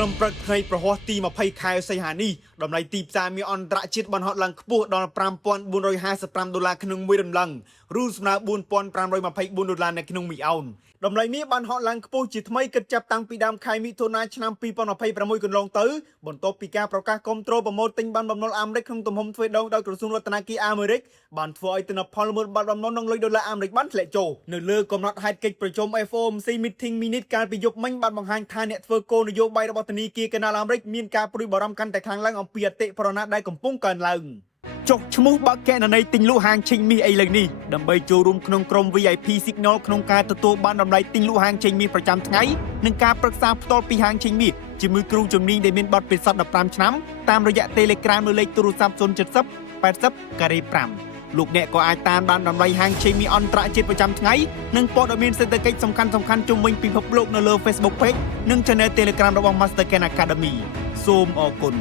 ត្រឹមព្រឹកថ្ងៃប្រហោះទី20ខែសីហានេះតម្លៃទីផ្សារមានអន្តរជាតិបានហក់ឡើងខ្ពស់ដល់$5,455ក្នុងមួយរំលងឬស្មើ$4,524នៅក្នុងមួយអោនតម្លៃនេះបានហក់ឡើងខ្ពស់ជាថ្មីគិតចាប់តាំងពីដើមខែមិថុនាឆ្នាំ2026កន្លងទៅបន្ទាប់ពីការប្រកាសគាំទ្រប្រមូលទិញបានបំណុលអាមេរិកក្នុងទំហំទ្វេដងដោយក្រសួងរដ្ឋាភិបាលអាមេរិកបានធ្វើឲ្យទិន្នផលមើលបាត់បំណុលនឹងលុយដុល្លារអាមេរិកបានធ្លាក់ចុះនៅលើកំណត់ហេតុកិច្ចប្រជុំ FOMC Meeting Minute កាលពីយប់មិញបានបង្ហាញថាអ្នកធ្វើគោលនយោបាយរបស់ធនាគារកណ្ដាលអាមេរិកមានការព្រួយបារម្ភកាន់តែខ្លាំងឡើងអំពីអតិផរណាដែលកំពុងកើនឡើងចុះឈ្មោះបើកគណនីទិញលក់ហាងឆេងមាសអីលើកនេះដើម្បីចូលរួមក្នុងក្រុម VIP Signal ក្នុងការទទួលបានតម្លៃទិញលក់ហាងឆេងមាសប្រចាំថ្ងៃនិងការប្រឹក្សាផ្ទាល់ពីហាងឆេងមាសជាមួយគ្រូជំនាញដែលមានបទពិសោធន៍15ឆ្នាំតាមរយៈ Telegram នៅលេខទូរស័ព្ទ070 80 5លោកអ្នកក៏អាចតាមដានតម្លៃហាងឆេងមាសអន្តរជាតិប្រចាំថ្ងៃនិងព័ត៌មានសេដ្ឋកិច្ចសំខាន់ៗជុំវិញពិភពលោកនៅលើ Facebook Page និង Channel Telegram របស់ Master Ken Academy សូមអរគុណ